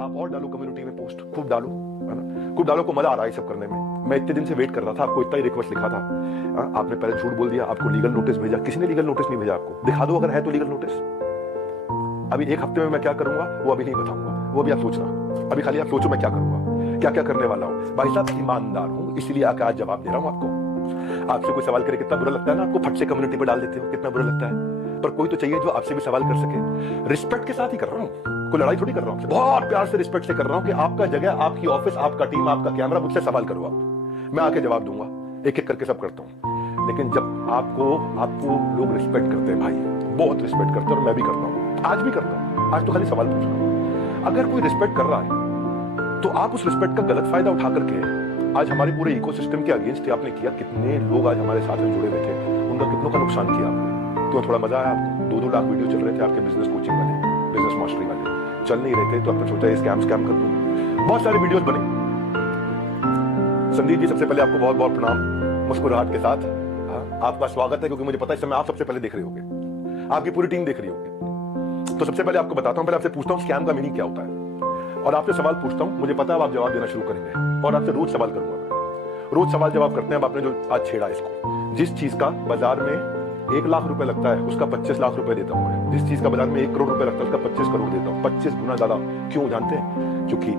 आप और डालो कम्युनिटी में पोस्ट, खूब डालो, है ना, खूब डालो। को मजा आ रहा है सब करने में। मैं इतने दिन से वेट कर रहा था, आपको इतना ही रिक्वेस्ट लिखा था। आपने पहले झूठ बोल दिया, आपको लीगल नोटिस भेजा। किसी ने लीगल नोटिस नहीं भेजा आपको। दिखा दो अगर है तो लीगल नोटिस। अभी एक हफ्ते में मैं क्या करूंगा वो अभी नहीं बताऊंगा, वो भी आप सोचना। अभी खाली आप सोचो मैं क्या करूंगा, क्या क्या करने वाला हूं। भाई साहब ईमानदार हूं, इसलिए आकर आज जवाब दे रहा हूं आपको। आपसे कोई सवाल करे कितना बुरा लगता है ना आपको, फट से कम्युनिटी पर डाल देते हो, कितना बुरा लगता है। पर कोई तो चाहिए जो आपसे भी सवाल कर सके। रिस्पेक्ट के साथ ही कर रहा हूं, कोई लड़ाई थोड़ी कर रहा हूं। बहुत प्यार से रिस्पेक्ट से कर रहा हूं कि आपका जगह, आपकी ऑफिस, आपका टीम, आपका कैमरा, मुझसे सवाल करो आप, मैं आके जवाब दूंगा। एक एक करके सब करता हूं। लेकिन जब आपको लोग रिस्पेक्ट करते हैं भाई, बहुत रिस्पेक्ट करते हैं, और मैं भी करता हूं, आज भी करता हूं। आज तो खाली सवाल पूछ रहा हूं। अगर कोई रिस्पेक्ट कर रहा है तो आप उस रिस्पेक्ट का गलत फायदा उठा करके आज हमारे पूरे इकोसिस्टम के अगेंस्ट आपने किया। कितने लोग आज हमारे साथ में जुड़े हुए थे, उनका कितनों का नुकसान किया आपने। तो थोड़ा मजा आया आपको। 2-2 लाख वीडियो चल रहे थे आपके बिजनेस कोचिंग वाले, बिजनेस मास्टरी वाले, चल नहीं रहे थे तो आपने सोचा स्कैम कर दूं। बहुत सारे वीडियोस बने। संदीप जी, सबसे पहले आपको बहुत बहुत प्रणाम, मुस्कुराहट के साथ आपका स्वागत है, क्योंकि मुझे पता है इस समय आप सबसे पहले देख रहे होंगे, आपकी पूरी टीम देख रही होगी। तो सबसे पहले आपको बताता हूं, पहले आपसे पूछता हूं स्कैम का मीनिंग क्या होता है, और आपसे सवाल पूछता हूं। मुझे पता है आप जवाब देना शुरू करेंगे, और आपसे रोज सवाल करूंगा मैं। रोज सवाल जवाब करते हैं। अब आपने जो आज छेड़ा इसको, जिस चीज का बाजार में 1 लाख रुपए लगता है उसका 25 लाख रुपए देता हूं मैं। जिस चीज का बाजार में 1 करोड़ रुपए लगता है उसका 25 करोड़ देता हूं, 25 गुना ज्यादा। क्यों जानते हैं? क्योंकि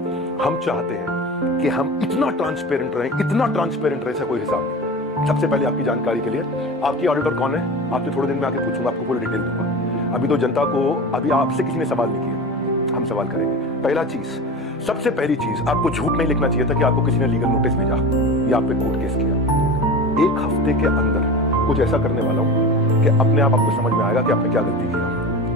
हम चाहते हैं कि हम इतना ट्रांसपेरेंट रहें, इतना ट्रांसपेरेंट रहे, कोई हिसाब नहीं। सबसे पहले आपकी जानकारी के लिए, आपकी ऑडिटर कौन है आपसे थोड़े दिन में आके पूछूंगा, आपको पूरी डिटेल दूंगा। अभी तो जनता को, अभी आपसे किसी ने सवाल नहीं किया, हम सवाल करेंगे। पहला चीज, सबसे पहली चीज, आपको झूठ नहीं लिखना चाहिए था कि आपको किसी ने लीगल नोटिस भेजा या आप पे कोर्ट केस किया। 1 हफ्ते के अंदर कुछ ऐसा करने वाला हूं कि अपने आप आपको समझ में आएगा कि आपने क्या गलती किया।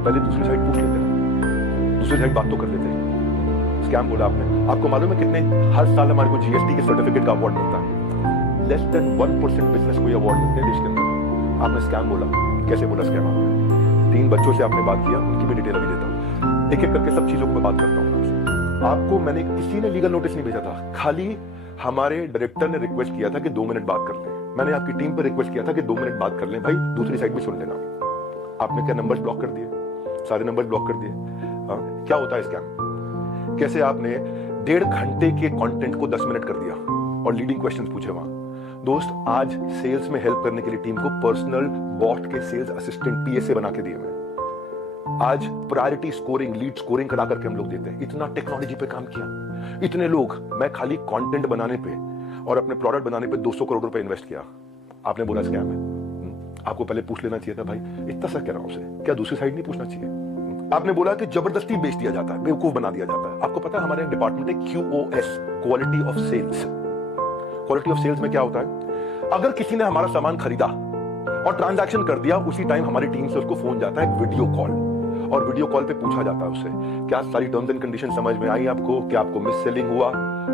पहले दूसरी साइड पूछ लेते हैं, दूसरी साइड बात तो कर लेते हैं। स्कैम बोला आपने, आपको मालूम है कितने हर साल हमारे को जीएसटी के सर्टिफिकेट का अवार्ड मिलता है? लेस देन 1% बिजनेस को अवार्ड मिलते हैं देश के अंदर। आपने स्कैम बोला, कैसे बोला स्कैम आपने? 3 बच्चों से आपने बात किया, उनकी भी डिटेल अभी देता हूं। एक एक करके सब चीजों को मैं बात करता हूं आपसे। आपको मैंने, किसी ने लीगल नोटिस नहीं भेजा था, खाली हमारे डायरेक्टर ने रिक्वेस्ट किया था कि 2 मिनट बात कर लें। मैंने आपकी टीम पर रिक्वेस्ट किया था कि 2 मिनट बात कर लें भाई, दूसरी साइड भी सुन लेना। आपने क्या नंबर्स ब्लॉक कर दिए? सारे नंबर्स ब्लॉक कर दिए। क्या होता है स्कैम? कैसे आपने 1.5 घंटे के कंटेंट को 10 मिनट कर दिया और लीडिंग क्वेश्चंस पूछे वहां। दोस्त, आज सेल्स में हेल्प करने के लिए टीम को पर्सनल बॉट के सेल्स असिस्टेंट पीएसए बना के दिए मैं। आज प्रायोरिटी स्कोरिंग, लीड स्कोरिंग करा करके हम लोग देते हैं। इतना टेक्नोलॉजी पे काम किया, इतने लोग। मैं खाली कंटेंट बनाने पे और अपने प्रोडक्ट बनाने पे 200 करोड़ रुपए इन्वेस्ट किया। आपने बोला स्कैम है। आपको पहले पूछ लेना चाहिए था भाई, इतना सा कह रहा हूं उसे, क्या दूसरी साइड नहीं पूछना चाहिए? आपने बोला कि जबरदस्ती बेच दिया जाता है, बेवकूफ बना दिया जाता है। आपको पता है हमारे डिपार्टमेंट है QoS, quality of sales. Quality of sales में क्या होता है? अगर किसी ने हमारा सामान खरीदा और ट्रांजैक्शन कर दिया, उसी टाइम हमारी टीम से उसको फोन जाता है, वीडियो कॉल, और वीडियो कॉल पे पूछा जाता है उससे, क्या सारी टर्म्स एंड कंडीशन समझ में आई आपको? क्या आपको मिस सेलिंग हुआ?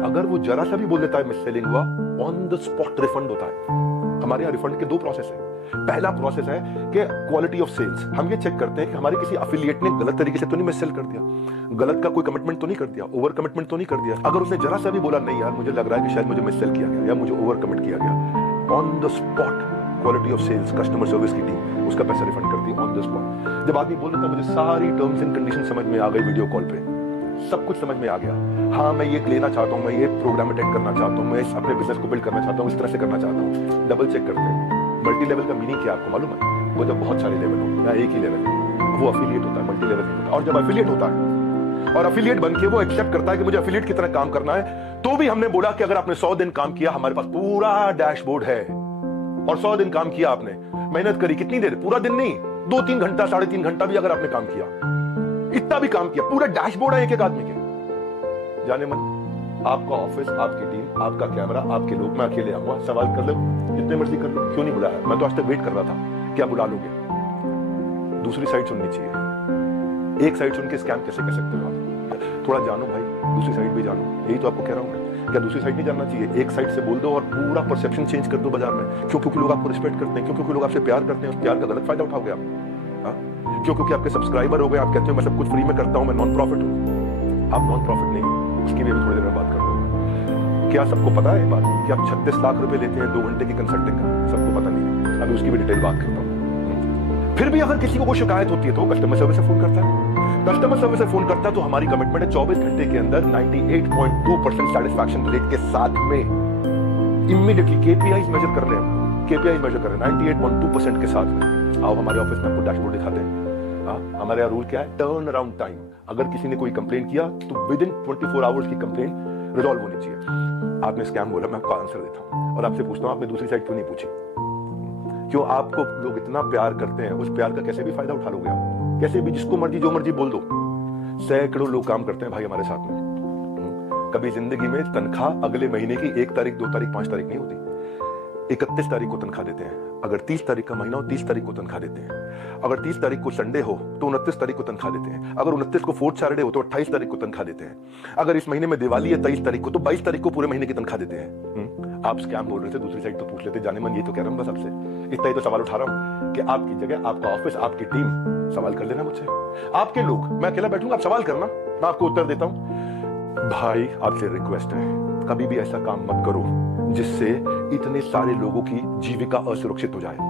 अगर वो जरा सा भी बोल देता है मिस सेलिंग हुआ, ऑन द स्पॉट रिफंड होता है। हमारे यहाँ रिफंड के 2 प्रोसेस है। पहला प्रोसेस है कि क्वालिटी ऑफ सेल्स, हम ये चेक करते हैं कि हमारे किसी अफिलिएट ने गलत तरीके से तो नहीं मिस सेल कर दिया, गलत का कोई कमिटमेंट तो नहीं कर दिया, ओवर कमिटमेंट तो नहीं कर दिया। अगर उसने जरा सा भी बोला नहीं यार मुझे लग रहा है कि शायद मुझे मिस सेल किया गया या मुझे ओवर कमिट किया गया, on the spot quality of sales, customer service की टीम उसका पैसा रिफंड करती है ऑन द स्पॉट। जब आदमी बोल रहा था मुझे सारी टर्म्स एंड कंडीशन समझ में आ गई, वीडियो कॉल पे सब कुछ समझ में आ गया, हाँ मैं ये लेना चाहता हूँ, मैं ये प्रोग्राम अटेंड करना चाहता हूँ, मैं अपने बिजनेस को बिल्ड करना चाहता हूँ, इस तरह से करना चाहता हूँ, डबल चेक करते हैं। मल्टी लेवल का मीनिंग क्या आपको मालूम है? वो जब बहुत सारे लेवल हो या एक ही लेवल, वो अफिलिएट होता है, मल्टी लेवल नहीं होता। और जब अफिलिएट होता है और अफिलिएट बन के वो एक्सेप्ट करता है कि मुझे अफिलिएट की तरह काम करना है, तो भी हमने बोला कि अगर आपने 100 दिन काम किया, हमारे पास पूरा डैशबोर्ड है। और 100 दिन काम किया आपने, मेहनत करी, कितनी देर? पूरा दिन नहीं, 2-3 घंटा, 3.5 घंटा भी अगर आपने काम किया, इतना भी काम किया, पूरा डैशबोर्ड है एक एक आदमी के। जाने मन, आपका ऑफिस, आपकी टीम, आपका कैमरा, आपके लोग, मैं अकेले आऊंगा, सवाल कर लो जितने मर्जी कर लो, क्यों नहीं बुलाया? मैं तो आज तक वेट कर रहा था, क्या बुला लोगे? दूसरी साइड सुननी चाहिए। एक साइड सुन के स्कैम कैसे कर सकते हो आप? थोड़ा जानो भाई, दूसरी साइड भी जानो, यही तो आपको कह रहा हूँ। क्या दूसरी साइड नहीं जानना चाहिए? एक साइड से बोल दो और पूरा परसेप्शन चेंज कर दो बाजार में। क्यों? क्योंकि लोग आपको रिस्पेक्ट करते हैं, क्योंकि लोग आपसे प्यार करते हैं, उस प्यार का गलत फायदा उठाओगे आप। क्यों? क्योंकि आपके सब्सक्राइबर हो गए, आप कहते हो मैं सब कुछ फ्री में करता हूं, मैं नॉन प्रॉफिट हूं। आप नॉन प्रॉफिट नहीं, उसकी भी थोड़ी देर में बात करता हूं। क्या सबको पता है बात कि आप 36 लाख रुपए लेते हैं 2 घंटे की कंसल्टिंग का? सबको पता नहीं है, अभी उसकी भी डिटेल बात करता हूं। फिर भी अगर किसी को कोई शिकायत होती है तो कस्टमर सर्विस से फोन करता है। कस्टमर सर्विस से फोन करता है तो हमारी कमिटमेंट है 24 घंटे के अंदर 98.2% सेटिस्फैक्शन रेट के साथ में इमीडिएटली केपीआईज मेजर कर रहे हैं, केपीआईज मेजर कर रहे हैं 98.2% के साथ में। आओ हमारे ऑफिस में आपको डैशबोर्ड दिखाते हैं। हमारे यहाँ रूल क्या है, टर्न अराउंड टाइम। अगर किसी ने कोई कंप्लेन किया तो विद इन 24 आवर्स की कंप्लेन रिजॉल्व होनी चाहिए। आपने स्कैम बोला, मैं आपको आंसर देता हूं और आपसे पूछता हूं आपने दूसरी साइड क्यों नहीं पूछी? क्यों? आपको लोग इतना प्यार करते हैं, उस प्यार का कैसे भी फायदा उठा लोगे आप, कैसे भी जिसको मर्जी जो मर्जी बोल दो। सैकड़ों लोग काम करते हैं भाई हमारे साथ में। कभी जिंदगी में तनख्वाह अगले महीने की 1 तारीख 2 तारीख 5 तारीख नहीं होती, 31 तारीख को तनख्वाह देते हैं। अगर 30 तारीख का महीना हो 30 तारीख को तनख्वाह देते हैं। अगर 30 तारीख को संडे हो तो 29 तारीख को तनख्वाह देते हैं। अगर 29 को फोर्थ सैटरडे हो तो 28 तारीख को तनख्वाह देते हैं। अगर इस महीने में दिवाली है 23 तारीख को तो 22 तारीख को पूरे महीने की तनख्वाह देते हैं। आप स्कैम बोल रहे थे, दूसरी साइड तो पूछ लेते। जाने मन ये तो कह रहा हूं बस आपसे, इतना ही तो सवाल उठा रहा हूं कि आपकी जगह आपका ऑफिस, आपकी टीम सवाल कर लेना मुझसे। आपके लोग, मैं अकेला बैठूंगा, आप सवाल करना, मैं आपको उत्तर देता हूं। भाई आपसे रिक्वेस्ट है, कभी भी ऐसा काम मत करो जिससे इतने सारे लोगों की जीविका असुरक्षित हो जाए,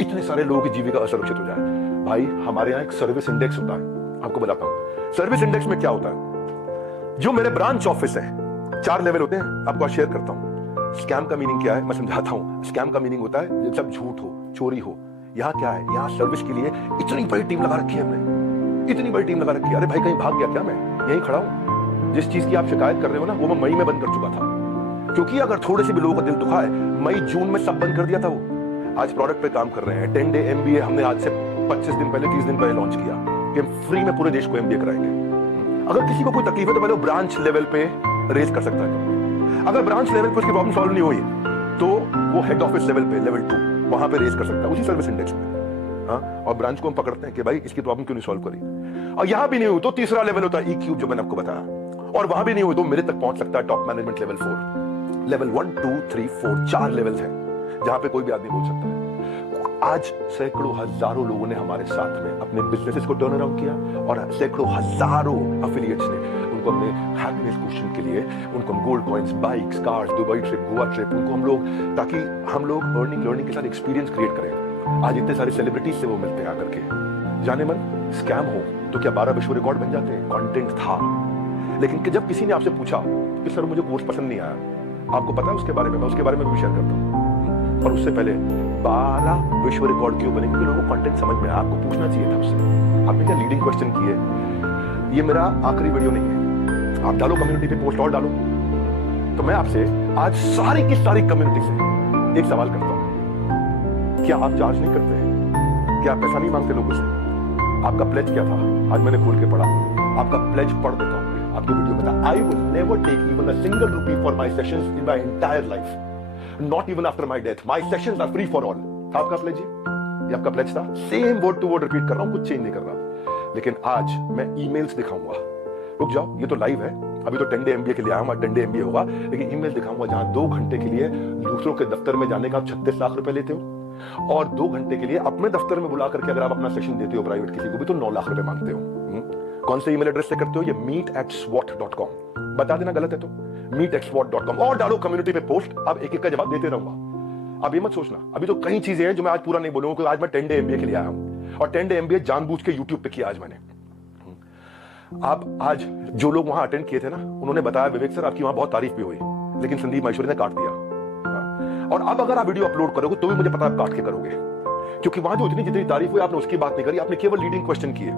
इतने सारे लोगों की जीविका असुरक्षित हो जाए। भाई हमारे यहाँ एक सर्विस इंडेक्स होता है, आपको बताता हूं। सर्विस इंडेक्स में क्या होता है, जो मेरे ब्रांच ऑफिस है 4 लेवल होते हैं, आपको शेयर करता हूं। स्कैम का मीनिंग क्या है मैं समझाता हूं। स्कैम का मीनिंग होता है जब सब झूठ हो, चोरी हो। यहाँ क्या है, यहाँ सर्विस के लिए इतनी बड़ी टीम लगा रखी है हमने, इतनी बड़ी टीम लगा रखी है। अरे भाई कहीं भाग गया क्या? मैं यहीं खड़ा हूं। जिस चीज की आप शिकायत कर रहे हो ना, वो मैं मई में बंद कर चुका था, क्योंकि अगर थोड़े से भी लोगों का दिल दुखा है, मई जून में सब बंद कर दिया था वो। आज प्रोडक्ट पे काम कर रहे हैं। 10 डे MBA हमने आज से 25 दिन पहले 30 दिन पहले लॉन्च किया कि हम फ्री में पूरे देश को MBA कराएंगे। अगर किसी को कोई तकलीफ है तो पहले वो ब्रांच लेवल पे रेज कर सकता है। अगर ब्रांच लेवल पे उसकी प्रॉब्लम सॉल्व नहीं हुई तो वो हेड ऑफिस लेवल पे, लेवल 2 वहां पे रेज कर सकता है, उसी सर्विस इंडेक्स में। और ब्रांच को हम पकड़ते हैं कि भाई इसकी प्रॉब्लम क्यों नहीं सॉल्व करी। और यहां भी नहीं हुई तो तीसरा लेवल होता है EQ, जो मैंने आपको बताया। और वहां भी नहीं हुई तो मेरे तक पहुंच सकता है top management level 4। Level 1 2 3 4 4 levels हैं जहां पे कोई भी आदमी बोल सकता है। आज सैकड़ों हजारों लोगों ने हमारे साथ में अपने बिजनेसेस को टर्न अराउंड किया और सैकड़ों हजारों एफिलिएट्स ने उनको हमने हैप्पीनेस क्वेश्चन के लिए उनको हम gold coins, bikes, cars, Dubai trip, Goa trip, उनको हम लोग, ताकि हम लोग अर्निंग लर्निंग के साथ एक्सपीरियंस क्रिएट करें। आज इतने सारे सेलिब्रिटीज से वो मिलते हैं आकर के। जाने मन स्कैम हो तो क्या 12 विश्व रिकॉर्ड बन जाते हैं? कंटेंट था, लेकिन जब किसी ने आपसे पूछा कि सर मुझे कोर्स पसंद नहीं आया, आपको पता है उसके बारे में, मैं उसके बारे में भी शेयर करता हूँ। और उससे पहले 12 विश्व रिकॉर्ड क्यों बने? क्योंकि लोगों को कंटेंट समझ में आया। आपको पूछना चाहिए था उससे। आपने क्या लीडिंग क्वेश्चन किए। ये मेरा आखिरी वीडियो नहीं है, आप डालो कम्युनिटी पे पोस्ट और डालो। तो मैं आपसे आज सारी की सारी कम्युनिटी से एक सवाल करता हूं, क्या आप चार्ज नहीं करते हैं? क्या आप पैसा नहीं मांगते लोगों से? आपका प्लेज क्या था? आज मैंने खोल के पढ़ा, आपका प्लेज पढ़ देता हूं आपकी वीडियो में था। I will never take even a single rupee for my sessions in my entire life, not even after my death. My sessions are free for all. था आपका प्लेज? ये आपका प्लेज था। Same word to word repeat कर रहा हूं, कुछ change नहीं कर रहा। लेकिन आज मैं ईमेल्स दिखाऊंगा। रुक जाओ, ये तो लाइव है, अभी तो 10 डे MBA के लिए आया हूं, 10 डे MBA होगा, लेकिन ईमेल दिखाऊंगा जहां 2 घंटे के लिए दूसरों के दफ्तर में जाने का आप 36 लाख रुपए लेते हो और 2 घंटे के लिए अपने दफ्तर में बुला करके अगर आप अपना सेशन देते हो प्राइवेट किसी को भी तो 9 लाख रुपए मांगते हो। कौन से ईमेल एड्रेस से करते हो? ये meet@swat.com। बता देना गलत है तो meet@swat.com और डालो कम्युनिटी पे पोस्ट। अब एक एक का जवाब देते रहूंगा। अब ये मत सोचना, अभी तो कई चीजें हैं जो मैं आज पूरा नहीं बोलूंगा, क्योंकि आज मैं 10 डे MBA के लिए आया हूं और 10 डे MBA जानबूझ के YouTube पे किया आज मैंने। आप आज जो लोग वहां अटेंड किए थे ना, उन्होंने बताया विवेक सर आपकी वहां बहुत तारीफ भी हुई, लेकिन संदीप माहेश्वरी ने काट दिया। और अब अगर आप वीडियो अपलोड करोगे तो भी मुझे पता है आप काट के करोगे, क्योंकि वहां जो इतनी जितनी तारीफ हुई आपने उसकी बात नहीं करी, आपने केवल लीडिंग क्वेश्चन किए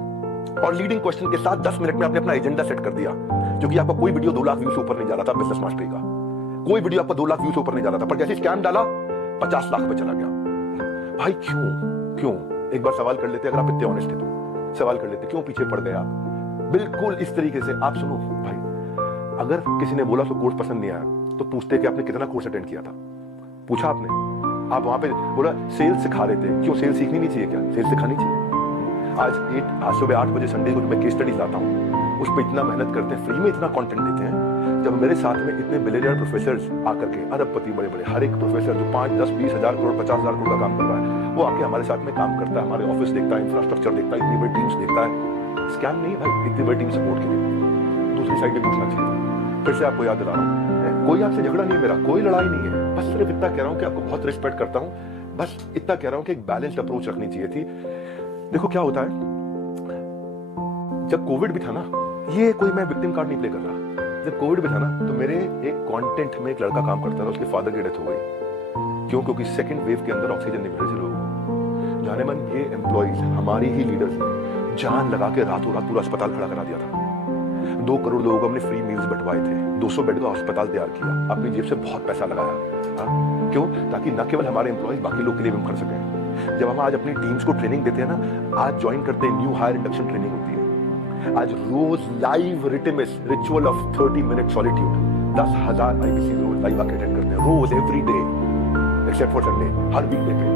और लीडिंग क्वेश्चन के साथ 10 मिनट में आपने अपना एजेंडा सेट कर दिया। क्योंकि आपका कोई वीडियो 2 लाख व्यूज से ऊपर नहीं जा रहा था बिजनेस मास्टरी का, कोई वीडियो आपका 2 लाख व्यूज से ऊपर नहीं जा रहा था, पर जैसे स्कैम डाला 50 लाख पे चला गया। भाई क्यों? एक बार सवाल कर लेते, अगर आप इतने ऑनेस्ट थे तो सवाल कर लेते, क्यों पीछे पड़ गए आप? बिल्कुल इस तरीके से आप सुनो भाई, अगर किसी ने बोला तो कोर्स पसंद नहीं आया तो पूछते कि आपने कितना कोर्स अटेंड किया था, पूछा आपने? आप वहां पे बोला सेल्स सिखा रहे थे, क्यों सेल्स सीखनी नहीं चाहिए? क्या सेल्स सिखानी चाहिए? आज सुबह 8 बजे संडे को मैं केस स्टडीज लाता हूँ, उस पर इतना मेहनत करते हैं, फ्री में इतना कंटेंट देते हैं। जब मेरे साथ में इतने बिलियनियर प्रोफेसर्स आकर के, अरबपति बड़े बड़े, हर एक प्रोफेसर जो 5, 10, 20 हजार करोड़, 50 हजार करोड़ का काम कर रहा है, वो आके हमारे साथ में काम करता है, हमारे ऑफिस देखता है, इंफ्रास्ट्रक्चर देखता है, इतनी बड़ी टीम्स देखता है। स्कैम नहीं भाई, इतनी बड़ी टीम सपोर्ट के लिए दूसरी साइड में पूछना चाहिए। फिर से आपको याद दिला रहा हूँ, कोई आपसे झगड़ा नहीं है मेरा, कोई लड़ाई नहीं है, बस सिर्फ इतना कह रहा हूँ कि आपको बहुत रिस्पेक्ट करता हूँ, बस इतना कह रहा हूँ कि एक बैलेंस्ड अप्रोच रखनी चाहिए थी। देखो क्या होता है, जब कोविड भी था ना, ये कोई मैं विक्टिम कार्ड नहीं प्ले कर रहा, जब कोविड भी था ना तो मेरे एक कंटेंट में एक लड़का काम करता था, उसके फादर की डेथ हो गई। क्यों? क्योंकि सेकंड वेव के अंदर ऑक्सीजन नहीं मिल रही थी लोगों को। जाने मन ये एम्प्लॉइज, हमारी ही लीडर्स ने जान लगा के रातों रात पूरा अस्पताल खड़ा करा दिया था। 2 करोड़ लोगों को हमने फ्री मील्स बंटवाए थे, 200 बेड का अस्पताल तैयार किया, अपनी जेब से बहुत पैसा लगाया। क्यों? ताकि न केवल हमारे एम्प्लॉइज बाकी लोग के लिए भी कर सकें। जब हम आज अपनी टीम्स को ट्रेनिंग देते हैं ना, आज ज्वाइन करते हैं, न्यू हायर इंडक्शन ट्रेनिंग होती है, आज रोज लाइव रिटिमिस ritual of 30 minute solitude 10,000 IBC रोज लाइव आके अटेंड करते हैं, रोज every day except for Sunday, हर वीकडे पे।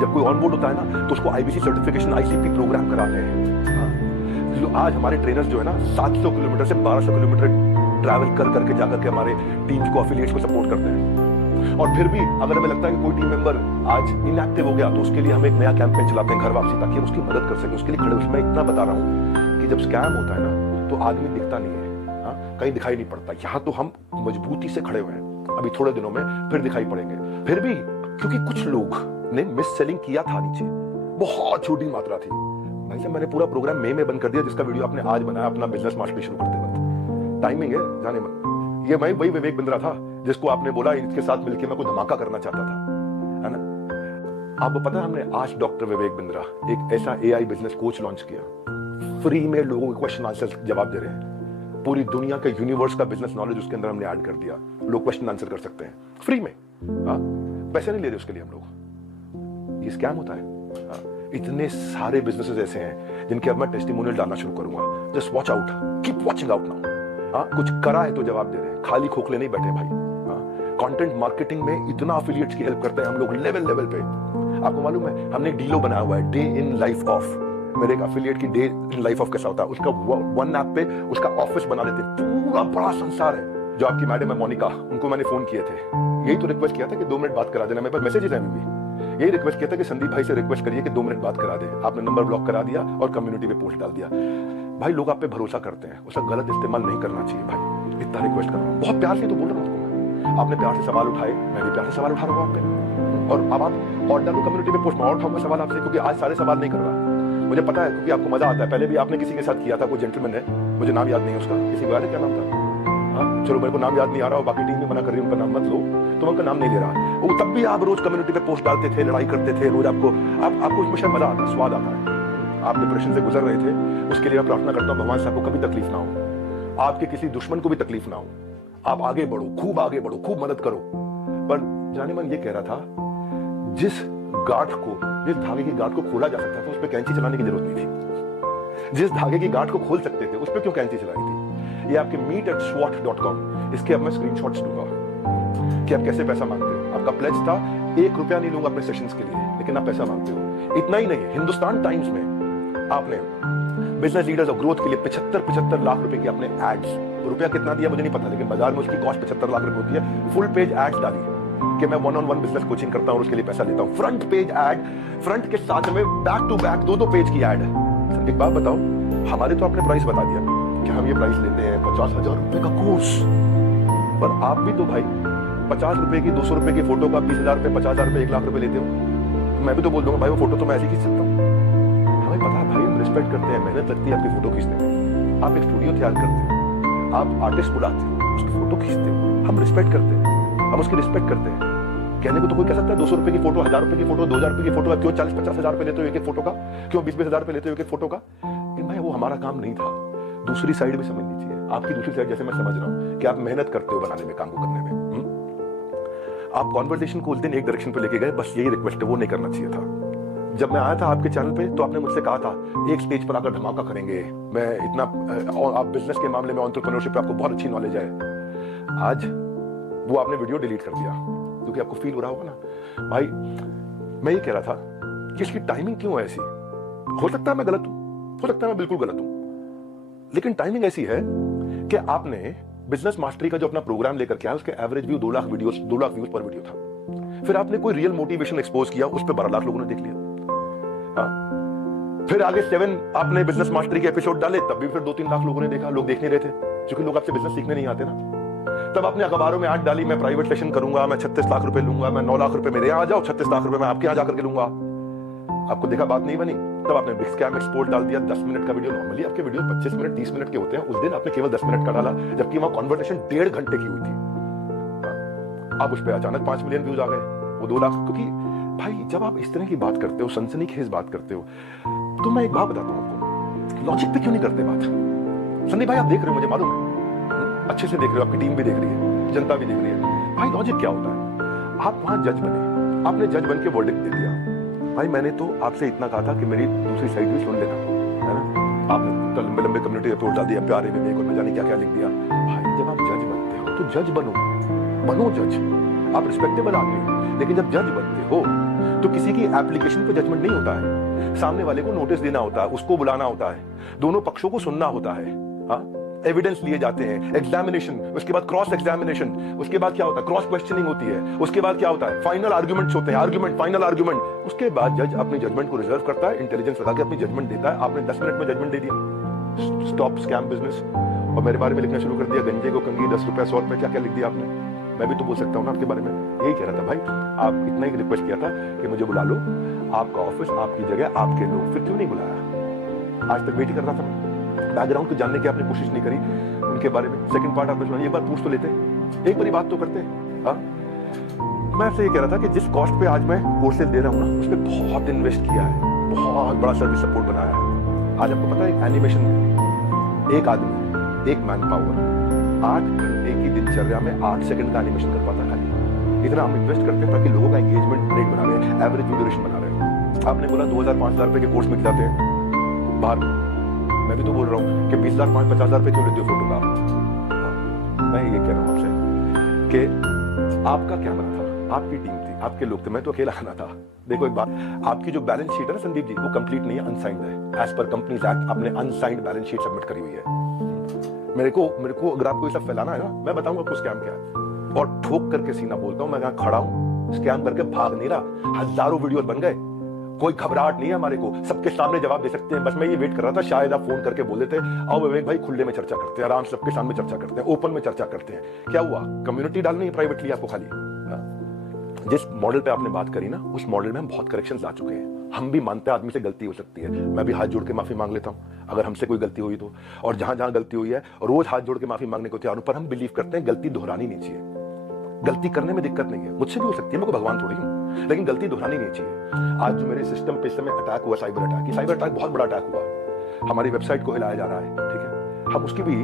जब कोई ऑनबोर्ड होता है ना तो उसको आईबीसी सर्टिफिकेशन आईसीपी प्रोग्राम कराते हैं। जो आज हमारे ट्रेनर्स जो है ना 700 किलोमीटर से 1200 किलोमीटर ट्रैवल कर करके जाकर के हमारे टीम्स को, एफिलिएट्स को सपोर्ट करते हैं। और फिर भी अगर हमें लगता है कि कोई टीम मेंबर आज इनएक्टिव हो गया तो उसके लिए हम एक नया कैंपेन चलाते हैं, घर वापसी, ताकि हम उसकी मदद कर सकें, उसके लिए खड़े। उसमें इतना बता रहा हूं कि जब स्कैम होता है ना तो आदमी दिखता नहीं है, कहीं दिखाई नहीं पड़ता। यहां तो हम मजबूती से खड़े हुए हैं, अभी थोड़े दिनों में फिर दिखाई पड़ेंगे। फिर भी क्योंकि कुछ लोग ने मिस सेलिंग किया था, नीचे बहुत छोटी मात्रा थी। भाई साहब, मैंने पूरा प्रोग्राम मई में बंद कर दिया, जिसका वीडियो आपने आज बनाया अपना बिजनेस मास्टरी शुरू करते वक्त। टाइमिंग है जाने मन। ये मैं वही विवेक बिंद्रा था जिसको आपने बोला इसके साथ मिलकर मैं कोई धमाका करना चाहता था, है ना। आपको पता है हमने आज डॉक्टर विवेक बिंद्रा एक ऐसा एआई बिजनेस कोच लॉन्च किया, फ्री में लोगों के क्वेश्चन आंसर जवाब दे रहे हैं। पूरी दुनिया के यूनिवर्स का बिजनेस नॉलेज उसके अंदर हमने ऐड कर दिया, लोग क्वेश्चन आंसर कर सकते हैं फ्री में। पैसे नहीं ले रहे उसके लिए हम लोग। ये स्कैम होता है। इतने सारे बिजनेसेस ऐसे हैं जिनके अब मैं टेस्टिमोनियल डालना शुरू करूंगा। Just watch out, keep watching out now. कुछ करा है तो जवाब दे रहे हैं, खाली खोखले नहीं बैठे भाई। कंटेंट मार्केटिंग में इतना एफिलिएट्स की हेल्प करते हैं हम लोग लेवल पे। आपको मालूम है हमने एक डीलो बनाया हुआ है, डे इन लाइफ ऑफ। मेरे एक एफिलिएट की डे इन लाइफ ऑफ कैसा होता है, उसका वन ऐप पे उसका ऑफिस बना लेते हैं, पूरा बड़ा संसार है। जो आपकी मैडम है मोनिका, उनको मैंने फोन किए थे, यही तो रिक्वेस्ट किया था कि 2 मिनट बात करा देना। मेरे पास मैसेजेस हैं अभी, यही रिक्वेस्ट किया था कि संदीप भाई से रिक्वेस्ट करिए कि 2 मिनट बात करा दे। आपने नंबर ब्लॉक करा दिया और कम्युनिटी पे पोस्ट डाल दिया। भाई लोग आप पे भरोसा करते हैं, उसका गलत इस्तेमाल नहीं करना चाहिए भाई। इतना रिक्वेस्ट कर रहा हूँ, बहुत प्यार से तो बोल रहा हूँ आपको। आपने प्यार से सवाल उठाए, मैं भी प्यार से सवाल उठा रहा हूँ आप पे। और अब आप और डालो कम्युनिटी पे पोस्ट, मैं और उठाऊंगा सवाल आपसे, क्योंकि आज सारे सवाल नहीं कर रहा। मुझे पता है क्योंकि आपको मजा आता है। पहले भी आपने किसी के साथ किया था, कोई जेंटलमैन है, मुझे नाम याद नहीं है उसका, किसी को याद है क्या नाम था? हाँ चलो, मेरे को नाम याद नहीं आ रहा, और बाकी टीम भी मना कर रही है उनका नाम मत लो, तो उनका नाम नहीं ले रहा। वो तब भी आप रोज कम्युनिटी पे पोस्ट डालते थे, लड़ाई करते थे रोज। आपको उसमें शायद मजा आता है, स्वाद आता है। आप डिप्रेशन से गुजर रहे थे, उसके लिए मैं प्रार्थना करता हूँ भगवान से आपको कभी तकलीफ ना हो, आपके किसी दुश्मन को भी तकलीफ ना हो। आप आगे बढ़ो, खूब आगे बढ़ो, खूब मदद करो। पर जाने मन ये कह रहा था, जिस गांठ को, जिस धागे की गांठ को खोला जा सकता था उस पर कैंची चलाने की जरूरत नहीं थी। जिस धागे की गांठ को खोल सकते थे उस पर क्यों कैंची चलाई थी? ये आपके meet@swat.com, इसके अब मैं स्क्रीनशॉट्स दूंगा कि आप कैसे पैसा मांगते हो। आपका प्लेज था 1 रुपया नहीं लूंगा अपने सेशंस के लिए, लेकिन आप पैसा मांगते हो। इतना ही नहीं, हिंदुस्तान टाइम्स में आपने बिजनेस लीडर्स और ग्रोथ के लिए 75 लाख रुपए की आपने एड्स, रुपया कितना दिया मुझे नहीं पता, लेकिन बाजार में उसकी कॉस्ट 75 लाख रुपए होती है। फुल पेज एड्स डाली कि मैं 1-on-1 बिजनेस कोचिंग करता हूं और उसके लिए पैसा लेता हूं। फ्रंट पेज एड, फ्रंट के साथ में बैक टू बैक 2-2 पेज की एड है। एक बात बताओ, हमारे तो आपने प्राइस बता दिया कि हम ये प्राइस लेते हैं 50,000 रुपए का कोर्स, पर आप भी तो भाई 50 रुपए की, 200 रुपए की फोटो का 20,000 रुपए, 50,000 रुपए, 1 लाख रुपए लेते हो। मैं भी तो बोल दूंगा भाई वो फोटो तो मैं ऐसे खींच सकता हूँ। हमें पता है भाई, हम रिस्पेक्ट करते हैं, मेहनत लगती है आपकी फोटो खींचने में। आप एक स्टूडियो तैयार करते हैं, आप आर्टिस्ट बुलाते हो, उसकी फोटो खींचते हो, हम रिस्पेक्ट करते हैं, हम उसकी रिस्पेक्ट करते हैं। कहने को तो कोई कह सकता है 200 रुपए की फोटो, 1000 रुपए की फोटो, 2000 रुपए की फोटो, क्यों 40-50 हजार रुपए लेते हो एक फोटो का, क्यों 20-20 हजार रुपए लेते हो एक फोटो का? लेकिन भाई वो हमारा काम नहीं था। दूसरी साइड भी समझनी चाहिए, आपकी दूसरी साइड जैसे मैं समझ रहा हूँ कि आप मेहनत करते हो बनाने में, काम को करने में। आप कॉन्वर्सेशन को उस दिन एक डायरेक्शन पे लेके गए, बस यही रिक्वेस्ट है, वो नहीं करना चाहिए था। जब मैं आया था आपके चैनल पे तो आपने मुझसे कहा था एक स्टेज पर आकर धमाका करेंगे, मैं इतना, और आप बिजनेस के मामले में, एंटरप्रेन्योरशिप पे आपको बहुत अच्छी नॉलेज है। आज वो आपने वीडियो डिलीट कर दिया क्योंकि आपको फील हो रहा होगा ना भाई। मैं ये कह रहा था कि इसकी टाइमिंग क्यों है ऐसी? हो सकता है मैं गलत हूं, हो सकता है मैं बिल्कुल गलत हूं, लेकिन टाइमिंग ऐसी है कि आपने बिजनेस मास्टरी का जो अपना प्रोग्राम लेकर के आया, उसके एवरेज व्यू 2 लाख व्यूज पर वीडियो था। फिर आपने कोई रियल मोटिवेशन एक्सपोज किया, उस पर 12 लाख लोगों ने देख लिया। फिर आगे 7 आपने बिजनेस मास्टरी के एपिसोड डाले, तब भी फिर 2-3 लाख लोगों ने देखा। लोग देख नहीं रहे थे क्योंकि लोग आपसे बिजनेस सीखने नहीं आते ना। तब आपने अखबारों में ऐड डाली, मैं प्राइवेट सेशन करूंगा, मैं 36 लाख रुपए लूंगा, मैं 9 लाख रुपए मेरे यहाँ आ जाओ, 36 लाख रुपए मैं आपके यहाँ जाकर के लूंगा। आपको देखा बात नहीं बनी, तब आपने बिग स्कैम एक्सपोर्ट डाल दिया। 10 मिनट का वीडियो, नॉर्मली आपके वीडियो 25 मिनट 30 मिनट के होते हैं, उस दिन आपने केवल 10 मिनट का डाला, जबकि वहां कॉन्वर्सेशन 1.5 घंटे की हुई थी। आप उस पर अचानक 5 मिलियन व्यूज आ गए, वो 2 लाख। क्योंकि भाई जब आप इस तरह की बात करते हो, सनसनीखेज बात करते हो, तो मैं एक बात बताता हूँ आपको, लॉजिक पे क्यों नहीं करते बात? संदीप भाई आप देख रहे हो, मुझे मालूम है, अच्छे से देख रहे हो, आपकी टीम भी देख रही है, जनता भी देख रही है। भाई लॉजिक क्या होता है? आप वहां जज बने, आपने जज बन के वर्डिक्ट दे दिया। भाई मैंने तो आपसे इतना कहा था कि मेरी दूसरी साइड भी सुन लेना, है ना? आपने तो लंबे लंबे कम्युनिटी रिपोर्ट डाल दिया, प्यारे विवेक और न जाने क्या क्या लिख दिया। भाई जब आप जज बनते हो तो जज बनो जज। आप रिस्पेक्टेबल आदमी हो, लेकिन जब जज बनते हो तो किसी की एप्लीकेशन पे जजमेंट नहीं होता है, सामने वाले को नोटिस देना होता है, उसको बुलाना होता है, दोनों पक्षों को सुनना होता है, एविडेंस लिए जाते हैं, एग्जामिनेशन, उसके बाद क्रॉस एग्जामिनेशन, उसके बाद क्या होता है, क्रॉस क्वेश्चनिंग होती है, उसके बाद क्या होता है, फाइनल आर्गुमेंट्स होते हैं, आर्गुमेंट, फाइनल आर्गुमेंट। उसके बाद जज अपनी जजमेंट को रिजर्व करता है, इंटेलिजेंस लगा के अपनी जजमेंट देता है। आपने 10 मिनट में जजमेंट दे दिया, स्टॉप स्कैम बिजनेस, और मेरे बारे में लिखना शुरू कर दिया, गंजे को कंगी, 10 रुपए 100 रुपए, क्या क्या लिख दिया आपने। मैं भी तो बोल सकता हूँ ना आपके बारे में, यही कह रहा था भाई। आप इतना ही रिक्वेस्ट किया था कि मुझे बुला लो, आपका ऑफिस, आपकी जगह, आपके लोग, फिर क्यों नहीं बुलाया? आज तक वेट ही कर रहा था मैं, बैकग्राउंड को जानने की आपने कोशिश नहीं करी उनके बारे में। सेकंड पार्ट आपने सुना, एक बार पूछ तो लेते, एक बारी बात तो करते। हाँ, मैं आपसे ये कह रहा था कि जिस कॉस्ट पे आज मैं कोर्सेज दे रहा हूँ ना, उस पर बहुत इन्वेस्ट किया है, बहुत बड़ा सर्विस सपोर्ट बनाया है। आज आपको पता है एनिमेशन में एक आदमी, एक मैन पावर 8 घंटे की दिनचर्या में 8 सेकंड का एनिमेशन कर पाता खाली। इतना हम इन्वेस्ट करते हैं ताकि लोगों का एंगेजमेंट रेट बना रहे हैं, एवरेज ड्यूरेशन बना रहे हैं। आपने बोला 2000-5000 रुपए के कोर्स में जाते हैं बाहर, मैं भी तो बोल रहा हूँ कि 20,000-50,000 रुपए क्यों लेते हो फोटो का? मैं ये कह रहा हूँ आपसे कि आपका कैमरा था, आपकी टीम थी, आपके लोग थे, मैं तो अकेला आना था। देखो एक बात, आपकी जो बैलेंस शीट है ना संदीप जी, वो कंप्लीट नहीं है, अनसाइंड है। एज पर कंपनीज एक्ट आपने अनसाइंड बैलेंस शीट सबमिट करी हुई है। मेरे को अगर आपको ये सब फैलाना है ना, मैं बताऊंगा आपको स्कैम क्या है, और ठोक करके सीना बोलता हूं, मैं यहाँ खड़ा हूं, स्कैम करके भाग नहीं रहा। हजारों वीडियो बन गए, कोई घबराहट नहीं है हमारे को, सबके सामने जवाब दे सकते हैं। बस मैं ये वेट कर रहा था, शायद आप फोन करके बोल देते, आओ विवेक भाई खुले में चर्चा करते हैं, आराम से सबके सामने चर्चा करते हैं, ओपन में चर्चा करते हैं। क्या हुआ? कम्युनिटी डालनी है प्राइवेटली आपको खाली। जिस मॉडल पे आपने बात करी ना, उस मॉडल में हम बहुत करेक्शंस ला चुके हैं। हम भी मानते हैं आदमी से गलती हो सकती है, मैं भी हाथ जोड़ के माफी मांग लेता हूं अगर हमसे कोई गलती हुई तो। और जहां जहां गलती हुई है रोज हाथ जोड़ के माफी मांगने को तैयार हूं, पर हम बिलीव करते हैं गलती दोहरानी नहीं चाहिए। गलती करने में दिक्कत नहीं है, मुझसे भी हो सकती है, मैं कोई भगवान थोड़ी हूं, लेकिन गलती दोहरानी नहीं चाहिए। आज जो मेरे सिस्टम पे इस समय अटैक हुआ, साइबर अटैक, ये साइबर अटैक बहुत बड़ा अटैक हुआ, हमारी वेबसाइट को हिलाया जा रहा है, ठीक है, हम उसकी भी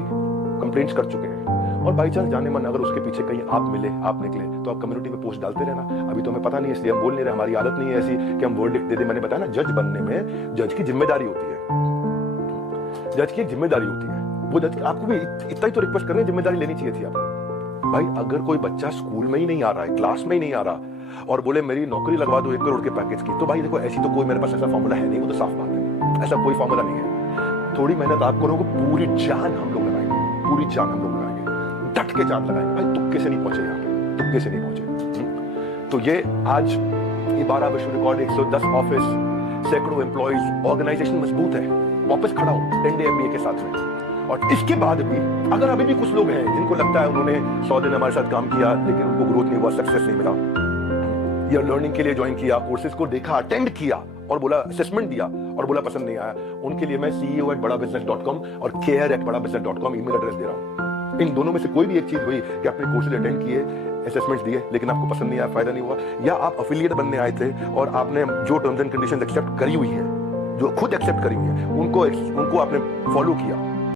कंप्लेंट्स कर चुके हैं। और बाई चांस जाने मन अगर उसके पीछे कहीं आप मिले, आप निकले, तो आप कम्युनिटी में पोस्ट डालते रहना। अभी तो हमें पता नहीं है, इसलिए हम बोल नहीं रहे, हमारी आदत नहीं है ऐसी कि हम वर्डिक्ट दे दे। मैंने बताया ना, जज बनने में जज की जिम्मेदारी होती है, जज की एक जिम्मेदारी होती है। वो जज आपको भी इतना ही तो रिक्वेस्ट कर रहे हैं, जिम्मेदारी लेनी चाहिए थी आपको। भाई अगर कोई बच्चा स्कूल में ही नहीं आ रहा है, क्लास में ही नहीं आ रहा, और बोले मेरी नौकरी लगवा दो 1 करोड़ के पैकेज की, तो भाई देखो ऐसी तो कोई मेरे पास ऐसा फॉर्मूला है नहीं, वो तो साफ बात है, ऐसा कोई फॉर्मूला नहीं है। थोड़ी मेहनत आप करोगे, पूरी जान हम लोग लगाएंगे, पूरी जान हम लोग लगाएंगे, डट के जान लगाएंगे। भाई तुक्के से नहीं पहुंचे यहाँ पे, तुक्के से नहीं पहुंचे। तो ये आज ये 12 विश्व रिकॉर्ड, 110 ऑफिस, सैकड़ों एम्प्लॉइज, ऑर्गेनाइजेशन मजबूत है, वापस खड़ा हूं 10 डे MBA के साथ में। और इसके बाद भी अगर अभी भी कुछ लोग हैं जिनको लगता है उन्होंने 100 दिन हमारे साथ काम किया लेकिन उनको ग्रोथ नहीं हुआ, सक्सेस नहीं मिला, या लर्निंग के लिए ज्वाइन किया, कोर्सेज को देखा, अटेंड किया और बोला, असेसमेंट दिया और बोला pasand नहीं आया, उनके लिए मैं CEO@badabusiness.com और care@badabusiness.com ईमेल एड्रेस दे रहा हूं। इन दोनों में से कोई भी एक चीज हुई कि आपने कोर्सेज अटेंड किए, असेसमेंट्स दिए, लेकिन आपको पसंद नहीं आया, फायदा नहीं हुआ, या आप अफिलिएट बनने आए थे और आपने जो टर्म्स एंड कंडीशंस एक्सेप्ट करी हुई है, जो खुद एक्सेप्ट करी हुई है, उनको आपने फॉलो किया,